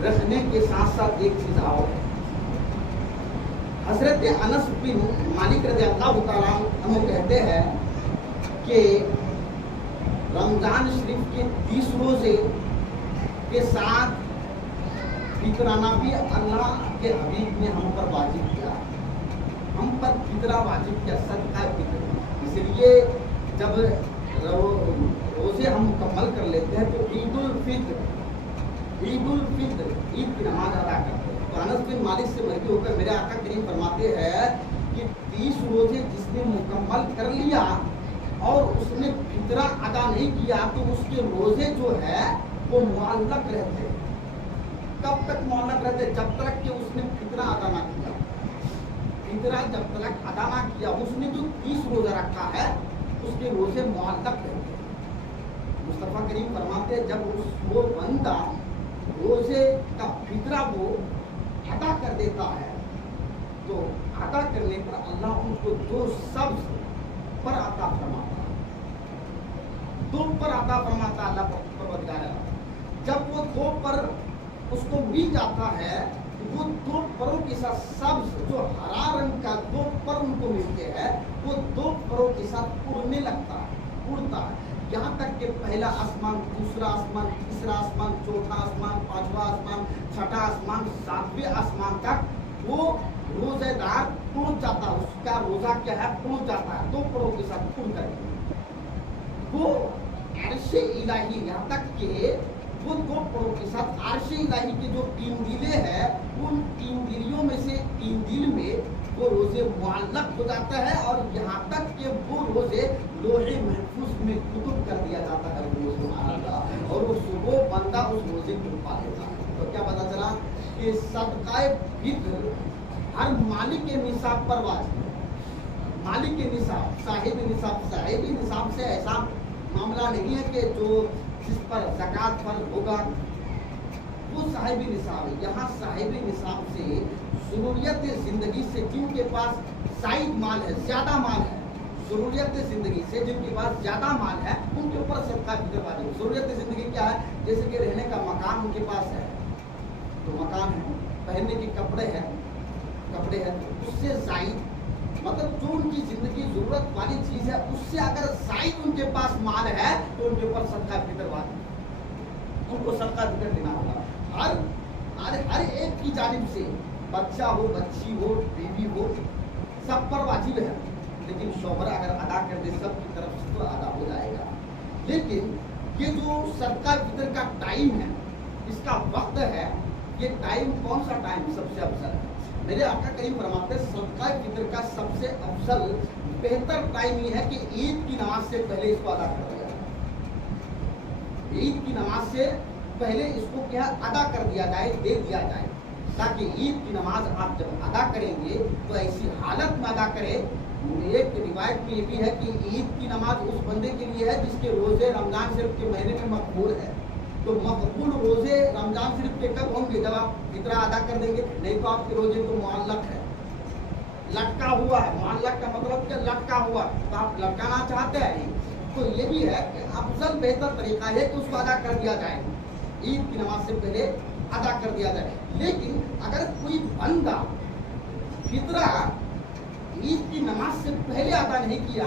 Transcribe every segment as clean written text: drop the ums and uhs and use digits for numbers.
रखने के साथ साथ एक चीज और है। हजरत अनस बिन मालिक रज़ियल्लाहु तआला अन्हु कहते हैं कि रमजान शरीफ के 30 रोजे के साथ फितराना भी अल्लाह के हबीब ने हम पर वाजिब किया, हम पर फितरा वाजिब किया, सदका फितर। इसलिए जब रोजे हम मुकम्मल कर लेते हैं तो ईद उल फित्र ईद की नमाज अदा करते हैं। तो अनस बिन मालिक से मरवी होकर मेरे आका करीम फरमाते हैं कि 30 रोजे जिसने मुकम्मल कर लिया और उसने फितरा अदा नहीं किया तो उसके रोजे जो है वो मुअल्लक रहते हैं। कब तक मुअल्लक रहते? जब तक कि उसने फितरा अदा ना किया। फितरा जब तक अदा ना किया, उसने जो 30 रोजा रखा है उसके रोजे मुअल्लक रहते हैं। मुस्तफा करीम फरमाते हैं जब वो बंदा रोजे का फितरा वो अदा कर देता है तो अदा करने पर अल्लाह उनको 2 सब्ज पर अता फरमाता है, 2 पर अता फरमाता है अल्लाह परवरदिगार। जब वो 2 पर उसको मिल जाता है वो 2 परों के साथ सब्ज जो हरा रंग का 2 पर उनको मिलते हैं वो 2 परों के साथ उड़ने लगता है, उड़ता है, यहाँ तक कि पहला आसमान, दूसरा आसमान, तीसरा आसमान, चौथा आसमान, 5वां आसमान, 6ठा आसमान, 7वें आसमान तक वो रोजेदार पहुंच जाता है। उसका रोजा क्या है? पहुंच जाता है 2 परों के साथ उड़ करके। वो अर्शे इलाही, यहाँ तक कि वो 2 परों के साथ अर्शे इलाही के जो 3 दिले हैं उन 3 दिलियों में से 3 दिल में वो रोजे मुअल्लक हो जाता है और यहाँ तक कि वो रोजे लोहे महफूज में कुतुब कर दिया जाता है और वो सुबह बंदा उस रोजे को पा लेता है। तो क्या पता चला कि सदकाए फित्र हर मालिक के निसाब पर वाजिब है। मालिक के निसाब, साहिब निसाब से ऐसा मामला नहीं है कि जो जिस पर ज़कात फर्ज होगा वो साहिब निसाब है। यहाँ साहिब निसाब से ज़रूरियत ज़िंदगी से जिनके पास साइद माल है, ज़्यादा माल है, ज़रूरियत ज़िंदगी से जिनके पास ज़्यादा माल है उनके ऊपर सदका फितर वाजिब है। ज़रूरियत ज़िंदगी क्या है? जैसे कि रहने का मकान उनके पास है तो मकान है, पहनने के कपड़े हैं तो उससे ज़ायद मतलब जो उनकी ज़िंदगी ज़रूरत वाली चीज़ है उससे अगर ज़ायद उनके पास माल है तो उनके ऊपर सदका फितर वाजिब है, उनको सदका फितर देना होगा। हर एक की जानिब से, बच्चा हो, बच्ची हो, बीवी हो, सब पर वाजिब है। लेकिन शौहर अगर अदा कर दे सब की तरफ से तो अदा हो जाएगा। लेकिन ये जो सदका फितर का टाइम है, इसका वक्त है, ये टाइम कौन सा टाइम सबसे अफजल है? मेरे आका करीम फरमाते हैं सदका फितर का सबसे अफजल बेहतर टाइम ये है कि ईद की नमाज से पहले इसको अदा कर दिया जाए। ईद की नमाज से पहले इसको क्या अदा कर दिया जाए, दे दिया जाए, ताकि ईद की नमाज आप जब अदा करेंगे तो ऐसी हालत में अदा करें। एक रिवायत में ये भी है कि ईद की नमाज उस बंदे के लिए है जिसके रोजे रमजान शरीफ के महीने में मकबूल है। तो मकबूल रोजे रमजान शरीफ के कब होंगे? जब आप फितरा अदा कर देंगे। नहीं तो आपके रोजे तो मुअल्लक है, लटका हुआ है। मुअल्लक का मतलब क्या? लटका हुआ, तो आप लटकाना चाहते हैं। तो ये भी है कि अफजल बेहतर तरीका है कि उसको अदा कर दिया जाए, ईद की नमाज से पहले अदा कर दिया जाए। लेकिन अगर कोई बंदा फितरा ईद की नमाज से पहले अदा नहीं किया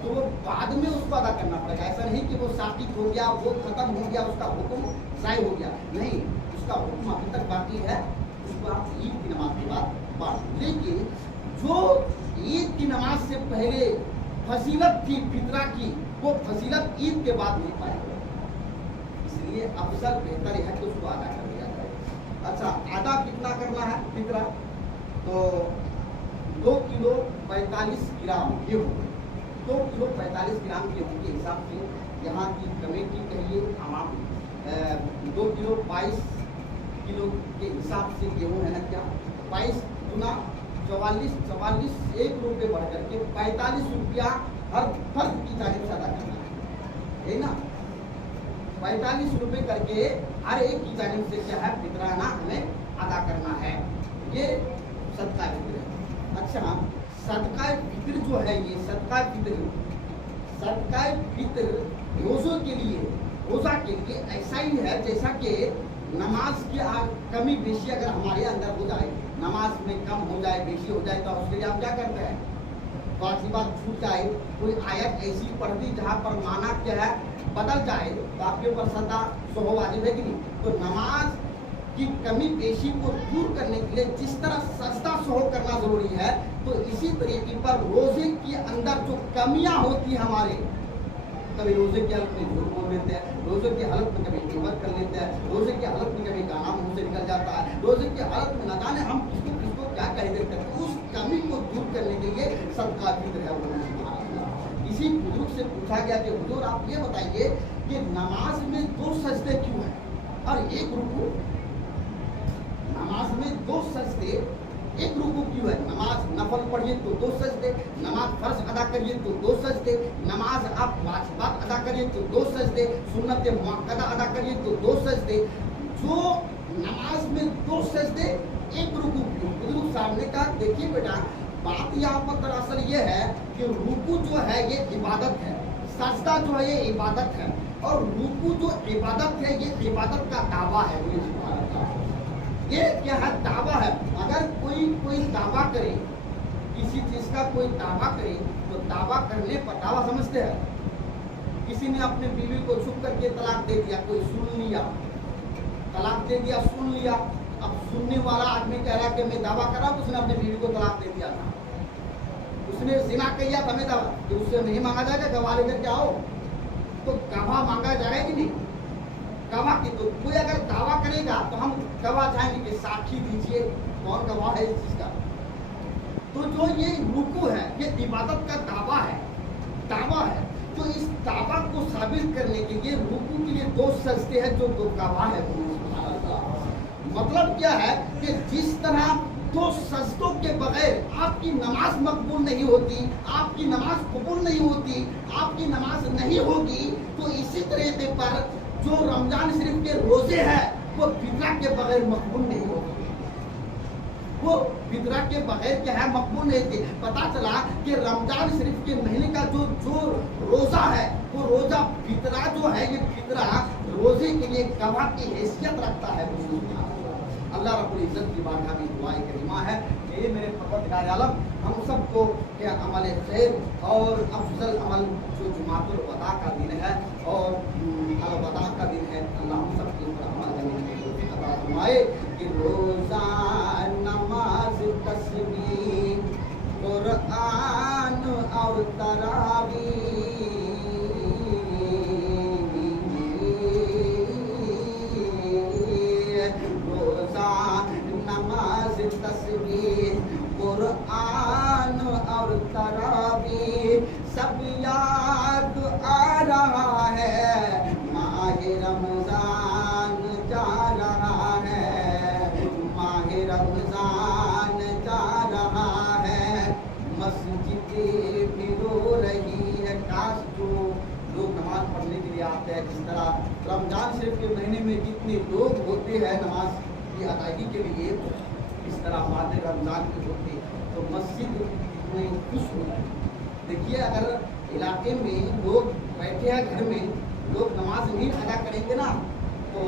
तो वो बाद में उसको अदा करना पड़ेगा। ऐसा नहीं कि वो साकित हो गया, वो खत्म हो गया, उसका हुक्म ज़ाय हो गया, नहीं, उसका हुक्म अभी तक बाकी है, उसको आप ईद की नमाज के बाद बात। लेकिन जो ईद की नमाज से पहले फजीलत थी फितरा की, वो फजीलत ईद के बाद नहीं पाएगा। इसलिए अफजल बेहतर है कि उसको अदा कर दिया जाए। अच्छा, अदा कितना करना है फितरा? तो 2 किलो 45 ग्राम गेहूँ, 2 किलो 45 ग्राम गेहूँ के हिसाब से यहाँ की कमेटी कहिए तमाम 2 किलो 22 किलो के हिसाब से गेहूँ है ना, क्या 22 गुना 44 1 रुपये बढ़ करके 45 रुपया हर फर्द की जानिब से अदा करना है ना। 45 रुपये करके हर एक की जानिब से क्या है फितराना हमें अदा करना है। ये सदका फितर है। अच्छा, सदका फितर जो है, ये सदका फितर रोज़ों के लिए रोजा के लिए ऐसा ही है जैसा कि नमाज की कमी बेशी अगर हमारे अंदर हो जाए, नमाज में कम हो जाए, बेशी हो जाए, तो उसके लिए आप क्या करते हैं? बाकी बात छूट जाए, कोई आयत ऐसी पढ़ दी जहाँ पर माना क्या है बदल जाए, तो आपके ऊपर सदा सोहो वाजिब है कि नहीं? तो नमाज की कमी पेशी को दूर करने के लिए जिस तरह सजदा सोहो करना जरूरी है, तो इसी तरीके पर रोजे के अंदर जो कमियां होती है हमारे, कभी रोजे की हालत में झूठ बोल लेते हैं, रोजे की हालत में कभी गिबत कर लेते हैं, रोजे की हालत में कभी गाना मुंह से निकल जाता है, रोजे की हालत में न जाने हम किसको किसको क्या कह देते हैं। तो उस कमी को दूर करने के लिए सदका फित्र है वो। इसी बुजुर्ग से पूछा गया कि हुजूर आप ये बताइए कि नमाज में 2 सजदे क्यों है और 1 रुकू? नमाज में 2 सजदे, 1 रुकू क्यों है? नमाज नफल पढ़िए तो 2 सजदे, नमाज फर्ज अदा करिए तो 2 सजदे, नमाज आप वाजिबात अदा करिए तो 2 सजदे, सुन्नत मुअक्कदा अदा करिए तो 2 सजदे। जो नमाज में 2 सजदे 1 रुकू क्यों? बुजुर्ग साहब ने कहा देखिए बेटा, बात यहाँ पर दरअसल ये है कि रुकू जो है ये इबादत है, सजदा जो है ये इबादत है, और रुकू जो इबादत है ये इबादत का दावा है। ये क्या है? दावा है। अगर कोई दावा करे, किसी चीज का कोई दावा करे, तो दावा करने पर दावा समझते हैं। किसी ने अपने बीवी को छुप करके तलाक दे दिया, कोई सुन लिया, तलाक दे दिया, सुन लिया। अब सुनने वाला आदमी कह रहा कि मैं दावा कर रहा हूं, उसने अपनी बीवी को तलाक दे दिया था, उसने जिना किया था, मैं दावा कि उससे नहीं मांगा जाएगा, गवाह लेकर के आओ। तो गवाह मांगा जाएगा कि नहीं? गवाह की तो कोई अगर दावा करेगा तो हम गवाह चाहेंगे कि साक्षी दीजिए, कौन गवाह है इस चीज का। तो जो ये रुकू है ये इबादत का दावा है, दावा है। तो इस दावा को साबित करने के लिए रुकू के लिए 2 सजदे हैं जो 2 गवाह है। मतलब क्या है कि जिस तरह 2 सजदों के बगैर आपकी नमाज मकबूल नहीं होती, आपकी नमाज कबूल नहीं होती, आपकी नमाज नहीं होगी, तो इसी तरीके पर जो रमजान शरीफ के रोजे हैं वो फितरा के बगैर मकबूल नहीं होगी। वो फितरा के बगैर क्या है? मकबूल नहीं थी। पता चला कि रमजान शरीफ के महीने का जो रोजा है, वो रोजा फितरा जो है, ये फितरा रोजे के लिए गवाह की हैसियत रखता है। अल्लाह रब्बुल इज्जत की बारगाह में दुआए करीमा है कि मेरे परवरदिगार आलम हम सबको के अमल खैर और अफजल अमल जो जुमातुल वदा का दिन है और अल वदा का दिन है, अल्लाह हम सबके ऊपर अमल करने की तौफीक अता फरमाए कि रोज़ा, नमाज, तस्बीह, कुरान और तरावीह, तस्बीह, कुरान और तरावीह सब याद आ रहा है। माह रमजान जा रहा है, माह रमजान जा रहा है, मस्जिद भी रो रही है। काश जो लोग नमाज पढ़ने के लिए आते हैं, जिस तरह रमजान शरीफ के महीने में जितने लोग होते हैं नमाज की अदायगी के लिए, इस तरह बाद रमजान की होती तो मस्जिद कितनी खुश होती। देखिए अगर इलाके में लोग बैठे हैं, घर में लोग नमाज नहीं अदा करेंगे ना, तो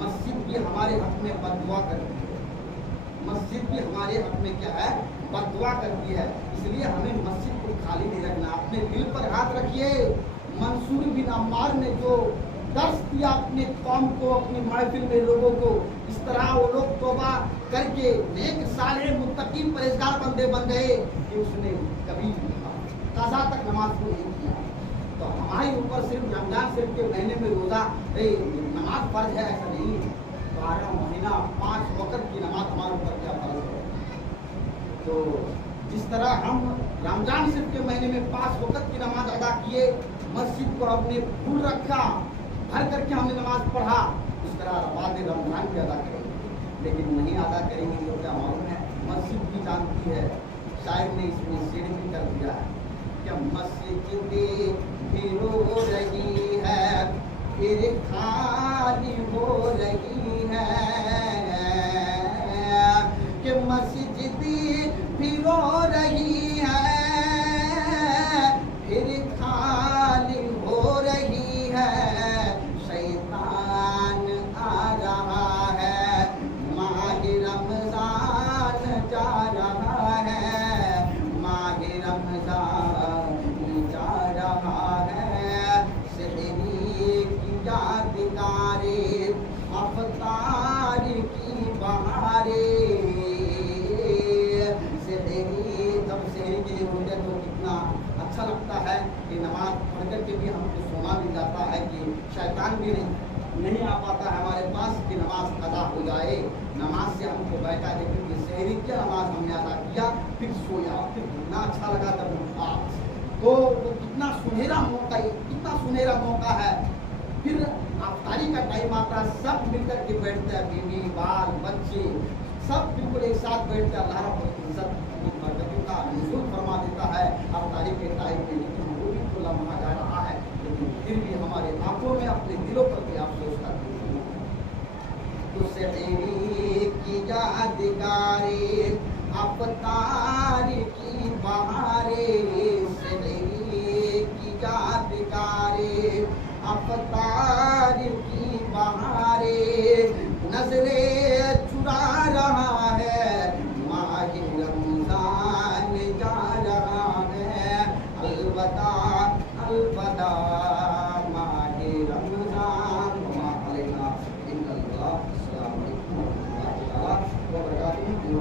मस्जिद भी हमारे हक में बददुआ करती है। मस्जिद भी हमारे हक में क्या है? बददुआ करती है। इसलिए हमें मस्जिद को खाली नहीं रखना। अपने दिल पर हाथ रखिए। मंसूर बिन अम्मार ने जो दर्श दिया अपने कौम को, अपनी महफिल में लोगों को, इस तरह वो लोग तौबा करके नेक सालेह मुत्तकी परहेजगार बंदे बन गए कि उसने कभी कज़ा तक नमाज को नहीं किया। तो हमारे ऊपर सिर्फ रमजान शरीफ के महीने में रोजा नमाज फर्ज है ऐसा नहीं है। 12 महीना 5 वक्त की नमाज हमारे ऊपर क्या फर्ज है। तो जिस तरह हम रमजान शरीफ के महीने में 5 वक्त की नमाज अदा किए, मस्जिद को हमने फूल रखा, भर करके हमने नमाज पढ़ा, उस तरह बाद रमजान भी अदा करेंगे। लेकिन नहीं अदा करेंगे तो क्या मालूम है? मस्जिद भी जानती है, शायद ने इसमें शेर भी कर दिया है क्या मस्जिद भी रो रही है, फिर खाली हो रही है, कि मस्जिद भी रो रही है, फिर खाली हो रही है। कह के भी हमको सोना मिल जाता है कि शैतान भी नहीं आ पाता है हमारे पास कि नमाज अदा हो जाए। नमाज से हमको बैठा देखेंगे शहरी की नमाज हमने अदा किया, फिर सोया, फिर कितना अच्छा लगा जब उठा, तो वो कितना सुनहरा मौका, कितना सुनहरा मौका है। फिर अफ्तारी का टाइम आता है, सब मिलकर के बैठते हैं, बीवी बाल बच्चे सब बिल्कुल एक साथ बैठते हैं। अल्लाह रब्बुल इज्जत बरकतों का नुज़ूल फरमा देता है अफ्तारी के टाइम में, लेकिन वो भी खुला महा जा रहा है, लेकिन फिर भी हमारे आंखों में अपने दिलों पर भी अफसोस करते हैं। तो शहरी की यादगारे अफ्तारी की बहारे, शहरी की यादगारे अफ्तारी की बहारे, नजरे चुरा रहा है माह रमजान जा रहा है, अलविदा अलविदा